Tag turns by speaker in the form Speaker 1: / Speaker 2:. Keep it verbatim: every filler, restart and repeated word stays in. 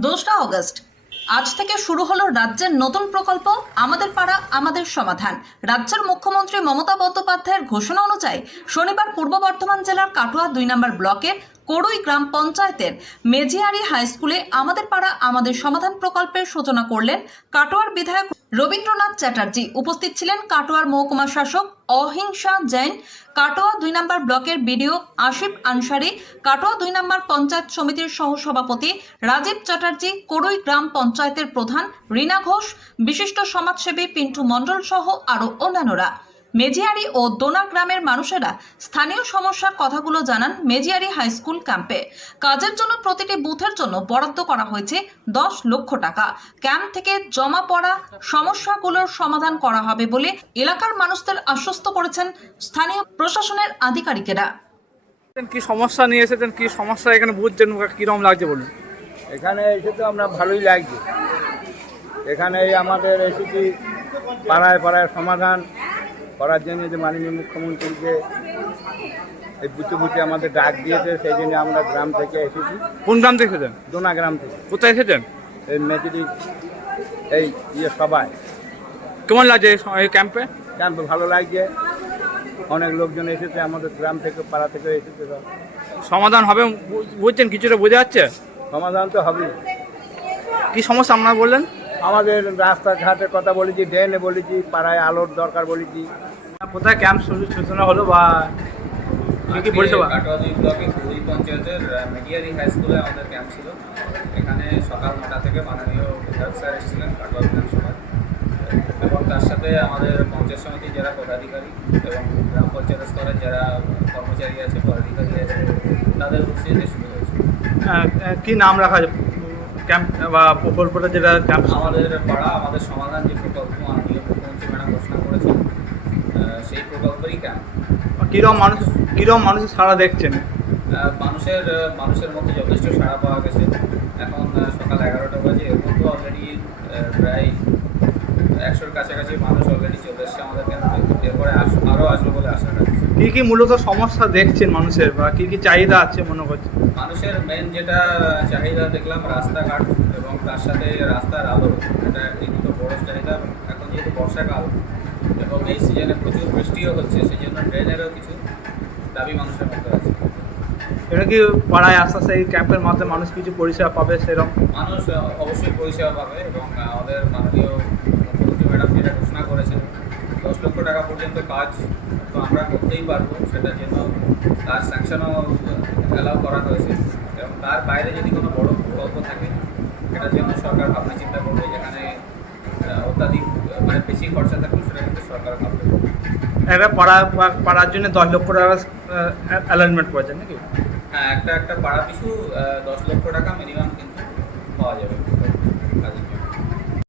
Speaker 1: দোসরা অগস্ট আজ থেকে শুরু হলো রাজ্যের নতুন প্রকল্প আমাদের পাড়া আমাদের সমাধান। রাজ্যের মুখ্যমন্ত্রী মমতা বন্দ্যোপাধ্যায়ের ঘোষণা অনুযায়ী শনিবার পূর্ব বর্ধমান জেলার কাটোয়া দুই নম্বর ব্লকের কোড়ুই গ্রাম পঞ্চায়েতের মেজিয়ারি হাই স্কুলে আমাদের পাড়া আমাদের সমাধান প্রকল্পের সূচনা করলেন কাটোয়ার বিধায়ক রবীন্দ্রনাথ চ্যাটার্জি। উপস্থিত ছিলেন কাটোয়ার মহকুমা শাসক অহিংসা জৈন, কাটোয়া দুই নম্বর ব্লকের বিডিও আশিফ আনসারি, কাটোয়া দুই নম্বর পঞ্চায়েত সমিতির সহসভাপতি রাজীব চ্যাটার্জি, কোড়ুই গ্রাম পঞ্চায়েতের প্রধান রীনা ঘোষ, বিশিষ্ট সমাজসেবী পিন্টু মণ্ডল সহ আরও অন্যান্যরা। মেজিয়ারি ও দোনা গ্রামের মানুষেরা স্থানীয় সমস্যার কথাগুলো জানান মেজিয়ারি হাই স্কুল ক্যাম্পে। কাজের জন্য প্রতিটি বুথের জন্য বরাদ্দ করা হয়েছে দশ লক্ষ টাকা। ক্যাম্প থেকে জমা পড়া সমস্যাগুলোর সমাধান করা হবে বলে এলাকার মানুষদের আশ্বস্ত করেছেন স্থানীয় প্রশাসনের আধিকারিকেরা।
Speaker 2: কি সমস্যা নিয়ে এসেছেন, কি সমস্যা এখানে বুঝছেন, কিরকম লাগছে বলুন?
Speaker 3: এখানে এসে তো আমরা ভালোই লাগছে। এখানে আমাদের এসেছি পাড়ায় পাড়ায় সমাধান করার জন্য, যে মাননীয় মুখ্যমন্ত্রীকে এই বুঝতে বুঝতে আমাদের ডাক দিয়েছে, সেই জন্য আমরা গ্রাম থেকে এসেছি।
Speaker 2: কোন গ্রাম থেকে এসেছেন?
Speaker 3: দোনা গ্রাম থেকে।
Speaker 2: কোথায় এসেছেন?
Speaker 3: এই মেজরি এই ইয়ে সবাই।
Speaker 2: কেমন লাগছে এই ক্যাম্পে?
Speaker 3: ক্যাম্পে ভালো লাগছে, অনেক লোকজন এসেছে আমাদের গ্রাম থেকে, পাড়া থেকে এসেছে। সব
Speaker 2: সমাধান হবে বুঝছেন? কিছুটা বোঝা যাচ্ছে?
Speaker 3: সমাধান তো হবে।
Speaker 2: কি সমস্যা আপনারা বললেন?
Speaker 3: আমাদের রাস্তাঘাটের কথা বলেছি, ড্রেনে বলেছি, পাড়ায় আলোর দরকার বলেছি।
Speaker 2: কোথায় ক্যাম্প সূচনা হলো বা কি কি পরিষেবা?
Speaker 4: কাটোয়া দুই ব্লকে কোড়ুই পঞ্চায়েতের মেজিয়ারি হাই স্কুলে আমাদের ক্যাম্প ছিল। এখানে সকাল নটা থেকে মাননীয় বিধায়ক স্যার এসেছিলেন কাটোয়া বিধানসভায়, এবং তার সাথে আমাদের পঞ্চায়েত সমিতির যারা পদাধিকারী এবং গ্রাম পঞ্চায়েত স্তরে যারা কর্মচারী আছে, পদাধিকারী আছে, তাদের উপস্থিতিতে শুরু হয়েছে।
Speaker 2: কি নাম রাখা ক্যাম্প বা প্রকল্পটা, যেটা ক্যাম্প?
Speaker 4: আমাদের পাড়া আমাদের সমাধান, যে প্রকল্প মাননীয় মুখ্যমন্ত্রী ম্যাডাম ঘোষণা করেছেন, সেই প্রকল্পেরই ক্যাম্প।
Speaker 2: কিরকম মানুষ কিরকম মানুষের সাড়া দেখছেন?
Speaker 4: মানুষের মানুষের মধ্যে যথেষ্ট সাড়া পাওয়া গেছে। এখন সকাল এগারোটা বাজে, এর মধ্যে অলরেডি প্রায় একশোর কাছাকাছি মানুষ অলরেডি চলে এসছে আমাদের ক্যাম্পে। এরপরে আরও আসবে বলে আশা রাখছি।
Speaker 2: কী কী মূলত সমস্যা দেখছেন মানুষের, বা কী কী চাহিদা আছে মনে করছে?
Speaker 4: মানুষের মেন যেটা চাহিদা দেখলাম রাস্তাঘাট, এবং তার সাথে রাস্তার আলো, এটা এই দুটো বড় চাহিদা। এখন যেহেতু বর্ষাকাল এবং এই সিজনে প্রচুর বৃষ্টিও হচ্ছে, সেই জন্য ড্রেনেরও কিছু দাবি মানুষের মধ্যে আছে।
Speaker 2: এটা কি পাড়ায় আস্তে আস্তে এই ক্যাম্পের মাধ্যমে মানুষ কিছু পরিষেবা পাবে সেরকম?
Speaker 4: মানুষ অবশ্যই পরিষেবা পাবে, এবং আমাদের মাননীয় মুখ্যমন্ত্রী ম্যাডাম যেটা ঘোষণা করেছেন, দশ লক্ষ টাকা পর্যন্ত কাজ তো আমরা করতেই পারবো, সেটার জন্য তার স্যাংশনও অ্যালাউ করা হয়েছে। এবং তার বাইরে যদি কোনো বড় প্রকল্প থাকে, সেটার জন্য সরকার ভাবনা চিন্তা করবে। যেখানে অত্যাধিক মানে বেশি খরচা থাকবে, সেটা কিন্তু সরকার ভাববে।
Speaker 2: একটা পাড়া পাড়ার জন্য দশ লক্ষ টাকা অ্যালাইনমেন্ট করেছে নাকি?
Speaker 4: হ্যাঁ, একটা একটা পাড়া পিছু দশ লক্ষ টাকা মিনিমাম কিন্তু পাওয়া যাবে কাজের জন্য।